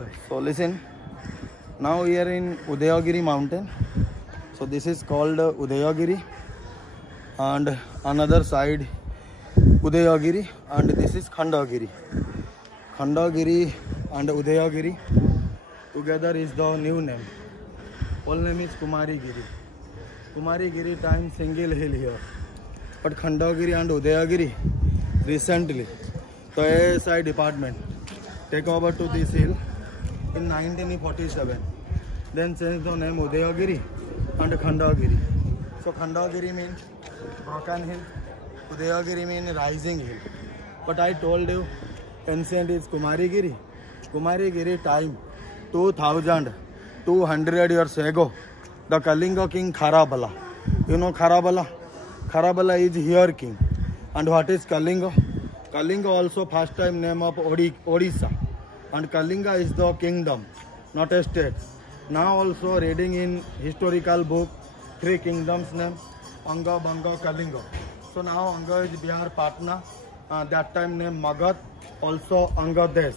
Okay. So listen, now we are in Udayagiri mountain. So this is called Udayagiri, and another side Udayagiri, and this is Khandagiri. Khandagiri and Udayagiri together is the new name. Full name is Kumarigiri. Kumarigiri time single hill here, but Khandagiri and Udayagiri recently the ASI department take over to this hill in 1947. Then changed the name Udayagiri and Khandagiri. So Khandagiri means broken hill, Udayagiri means rising hill. But I told you ancient is Kumarigiri. Kumarigiri time 2200 years ago. The Kalinga king Kharabala. You know Kharabala? Kharabala is here king. And what is Kalinga? Kalinga also first time name of Odisha. And Kalinga is the kingdom, not a state. Now also reading in historical book, 3 kingdoms name, Anga, Banga, Kalinga. So now Anga is Bihar, Patna. That time name Magadh, also Anga Desh.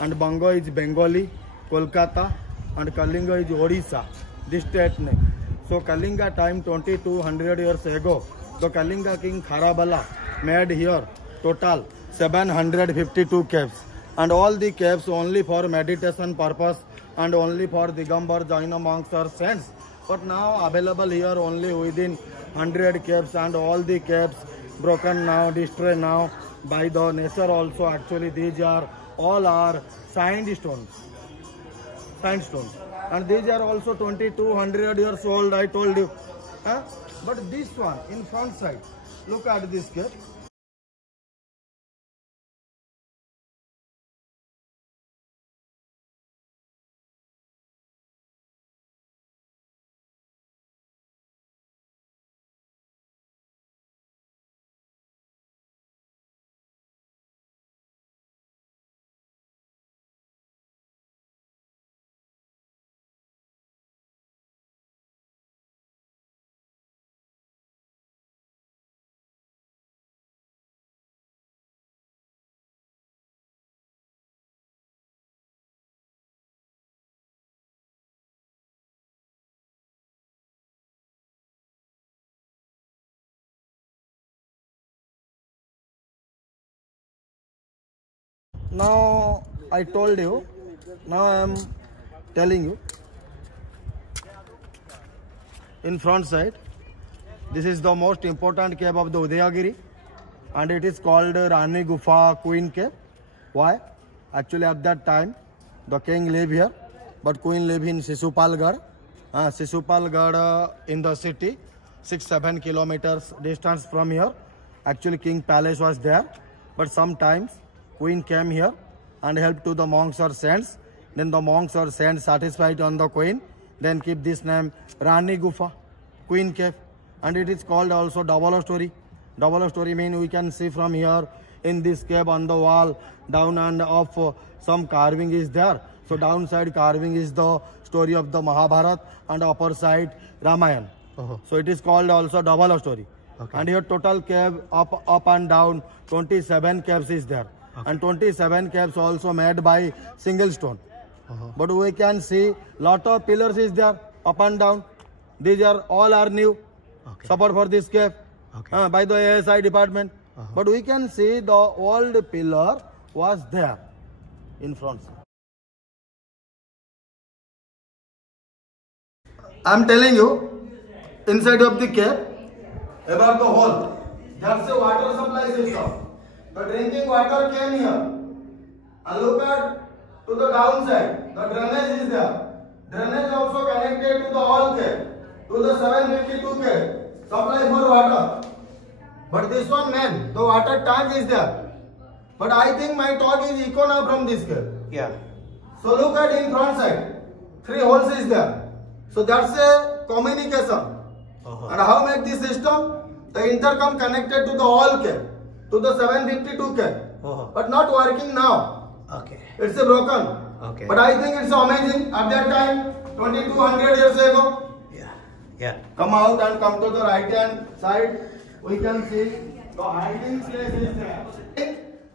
And Banga is Bengali, Kolkata. And Kalinga is Odisha, this state name. So Kalinga time 2200 years ago, the Kalinga king Kharabala made here total 752 caves. And all the caves only for meditation purpose and only for Digambar, Jaina monks or saints. But now available here only within 100 caves, and all the caves broken now, destroyed now by the nature also. Actually these are all are sandstones. And these are also 2200 years old, I told you. But this one in front side, look at this cave. Now I told you, now I am telling you, in front side, this is the most important cave of the Udayagiri, and it is called Rani Gufa Queen Cave. Why? Actually at that time the king live here, but queen live in Sisupalgarh. Sisupalgarh in the city, 6-7 kilometers distance from here. Actually king palace was there, but sometimes queen came here and helped to the monks or saints. Then the monks or saints satisfied on the queen, then keep this name Rani Gufa, Queen Cave. And it is called also double story. Double story means we can see from here in this cave on the wall, down and up some carving is there. So downside carving is the story of the Mahabharata, and upper side Ramayana. So it is called also double story. Okay. And here total cave up and down 27 caves is there. Okay. And 27 caves also made by single stone. But we can see lot of pillars is there up and down. These are all are new. Okay. Support for this cave by the ASI department. But we can see the old pillar was there in front. I am telling you, inside of the cave, about the hole, that's the water supply system. The drinking water came here. And look at to the downside. The drainage is there. Drainage also connected to the all cave, to the 752 cave. Supply for water. But this one man, the water tank is there. But I think my talk is echo now from this cave. Yeah. So look at in front side. 3 holes is there. So that's a communication. And how make this system? The intercom connected to the all cave, to the 752 cave. But not working now. Okay. It's a broken. Okay. But I think it's amazing at that time, 2200 years ago. Yeah. Yeah. Come out and come to the right hand side. We can see the hiding place is there.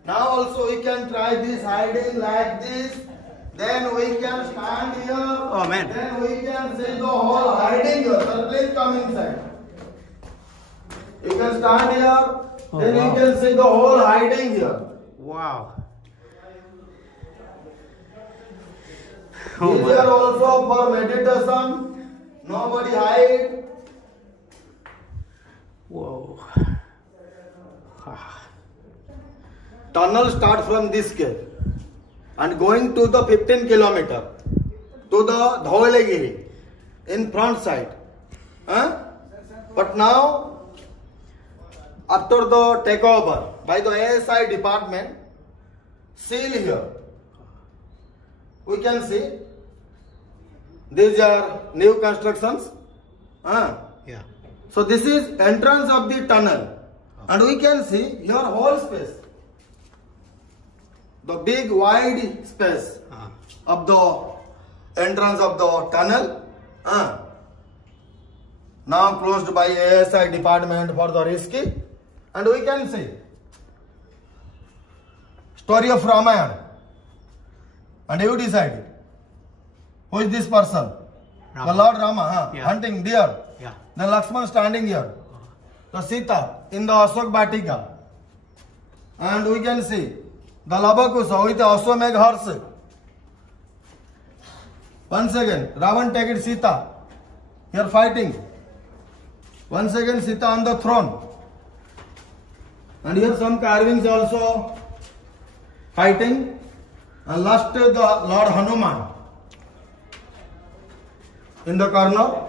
Now also we can try this hiding like this. Then we can stand here. Oh man. Then we can see the whole hiding here. Sir, please come inside. You can stand here. Oh, Then wow. you can see the whole hiding here. Wow. Oh, These are also for meditation. Nobody hide. Whoa. Tunnel start from this cave and going to the 15 kilometer to the Dhaulagiri in front side. But now, after the takeover by the ASI department, seal here. We can see these are new constructions. Yeah. So this is entrance of the tunnel, and we can see your whole space. The big wide space of the entrance of the tunnel, now closed by ASI department for the risky, and we can see story of Ramayana, and you decided who is this person? Rama. The Lord Rama, Yeah. hunting deer. Yeah. The Lakshman standing here, the Sita in the Ashok Batika, and we can see the Labakusa with the Ashwamegh horse. Once again, Ravan take it Sita. Here fighting. Once again, Sita on the throne. And here some carvings also fighting. And last the Lord Hanuman in the corner.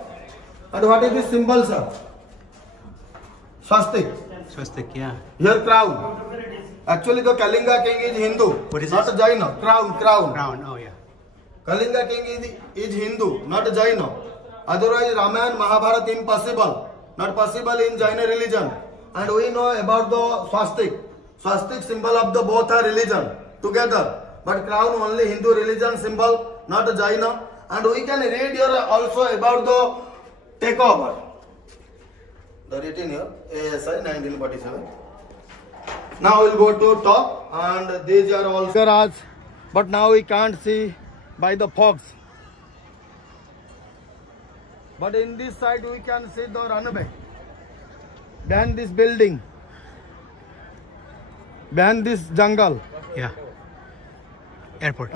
And what is this symbol, sir? Swastik. Swastik, yeah. Here crown. Actually, the Kalinga king is Hindu, What is not this? Jaina. Crown. Crown, oh yeah. Kalinga king is Hindu, not Jaina. Otherwise, Ramayana, Mahabharata impossible, not possible in Jaina religion. And we know about the swastik. Swastik symbol of the both are religion together. But crown only Hindu religion symbol, not Jaina. And we can read here also about the takeover. The written here, ASI 1947. Now we'll go to top, and these are all garage, but now we can't see by the fogs. But in this side we can see the runway. Behind this building, behind this jungle. Yeah. Airport.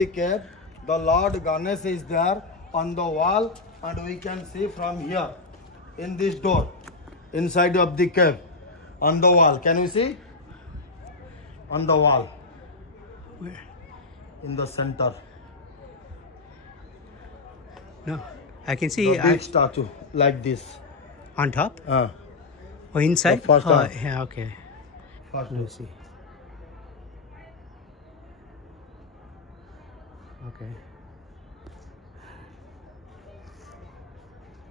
The cave, the Lord Ganesh is there on the wall, and we can see from here in this door inside of the cave on the wall. Can you see? On the wall. Where? In the center. No. I can see The big statue like this. on top. Uh, Oh, inside? The first oh, one. yeah, okay. first Let me see. Okay.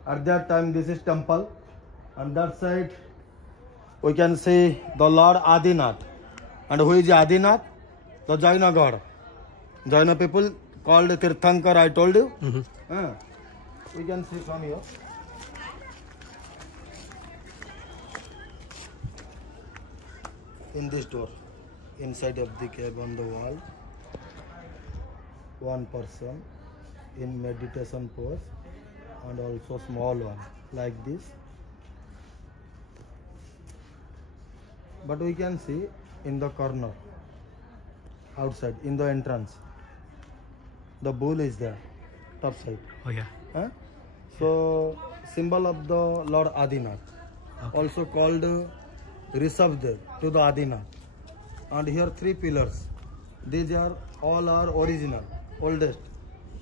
At that time, this is temple. On that side, we can see the Lord Adinath. And who is Adinath? The Jaina god. Jaina people called Tirthankar, I told you. We can see from here. In this door, inside of the cave on the wall, one person in meditation pose, and also small one like this. But we can see in the corner, outside, in the entrance, the bull is there, top side. Oh, yeah. So, symbol of the Lord Adinath, also called Rishabdev to the Adinath. And here 3 pillars. These are all are original, oldest.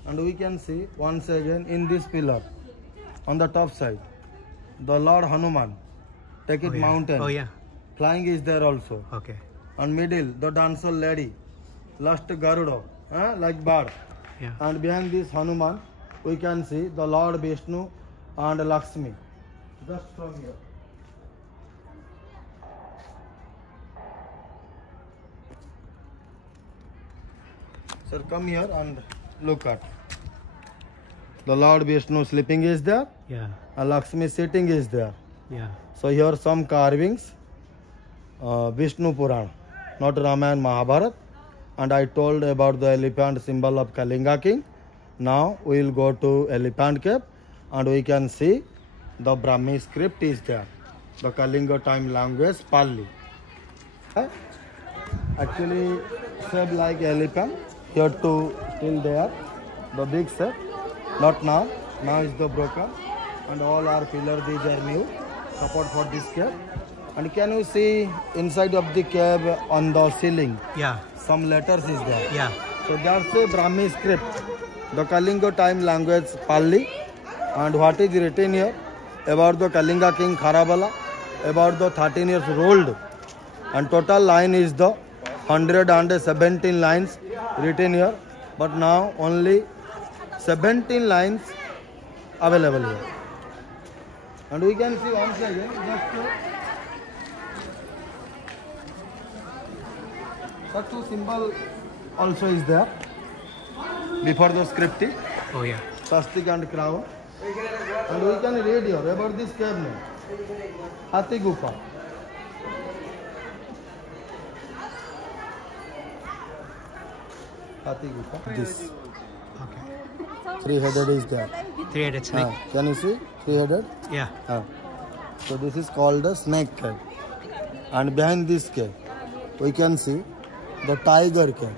And we can see once again in this pillar, on the top side, the Lord Hanuman, take it mountain. Oh, yeah. Flying is there also. Okay. And middle, the dancer lady, last Garuda, like bird. Yeah. And behind this Hanuman, we can see the Lord Vishnu and Lakshmi. Just from here. Sir, come here and look at. The Lord Vishnu sleeping is there, Yeah. and Lakshmi sitting is there. Yeah. So here some carvings Vishnu Puran, not Ramayana Mahabharat. And I told about the elephant symbol of Kalinga king. Now we will go to Elephant Cave and we can see the Brahmi script is there. The Kalinga time language Pali. Actually shaped like elephant. Here too still there. The big shape. Not now. Now is the broken. And all our pillars these are new. Support for this cave. And can you see inside of the cave on the ceiling? Yeah. Some letters is there. Yeah. So that's a Brahmi script. The Kalinga time language Pali. And what is written here? About the Kalinga king Kharavala. About the 13 years old. And total line is the 117 lines written here. But now only 17 lines available here. And we can see once again such a symbol also is there before the script. Oh yeah. Swastika and crown. And we can read here about this cave name. Hathi Gufa. Hathi Gufa. This. Okay. 3-headed is there. 3-headed snake. Can you see? 3-headed? Yeah. So this is called the snake cave. And behind this cave, we can see the tiger cave.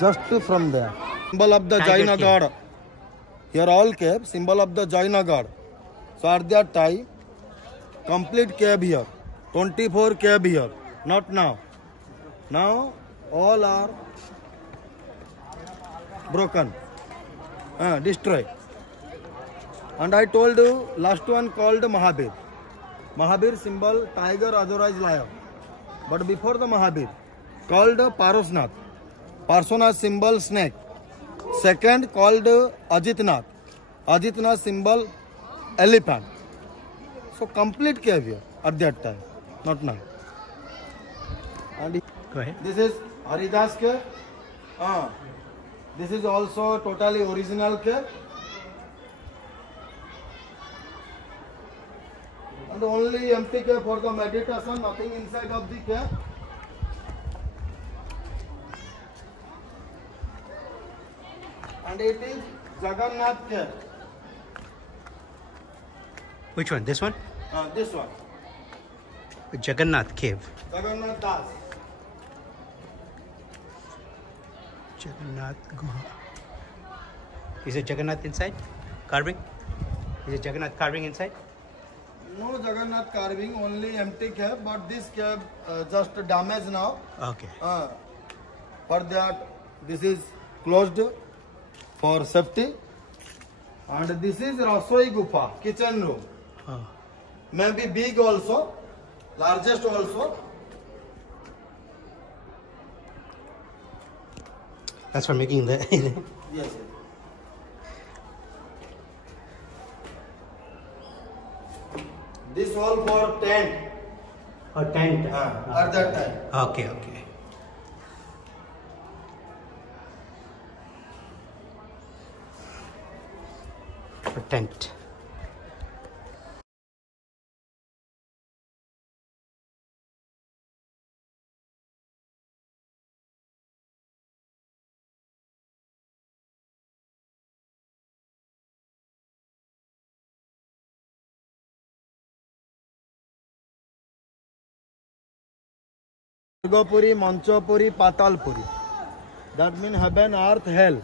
Just from there. Symbol of the Tiger Jaina cave. god. Here all cave, symbol of the Jaina god. So at that time, complete cave here. 24 cave here. Not now. Now all are broken. Destroyed. And I told you last one called Mahabir. Mahabir symbol tiger, otherwise lion. But before the Mahabir, called Parasnath. Parasnath symbol snake. Second called Ajitnath. Ajitnath symbol elephant. So complete cave here at that time, not now. And Go ahead. this is Haridas cave. This is also totally original cave. And only empty cave for the meditation, nothing inside of the cave. And it is Jagannath cave. Which one? This one? This one. The Jagannath cave. Jagannath Das. Jagannath Guha. Is it Jagannath inside? Carving? Is it Jagannath carving inside? No Jagannath carving, only empty cave. But this cave just damaged now. Okay. For that, this is closed for safety. And this is Rasoi Gufa, kitchen room. Oh. Maybe big also, largest also. That's for making the. Yes. This all for tent. Oh, tent. At that time. Okay, okay. For tent. Purgapuri, Manchapuri, Patalpuri. That means heaven, earth, hell.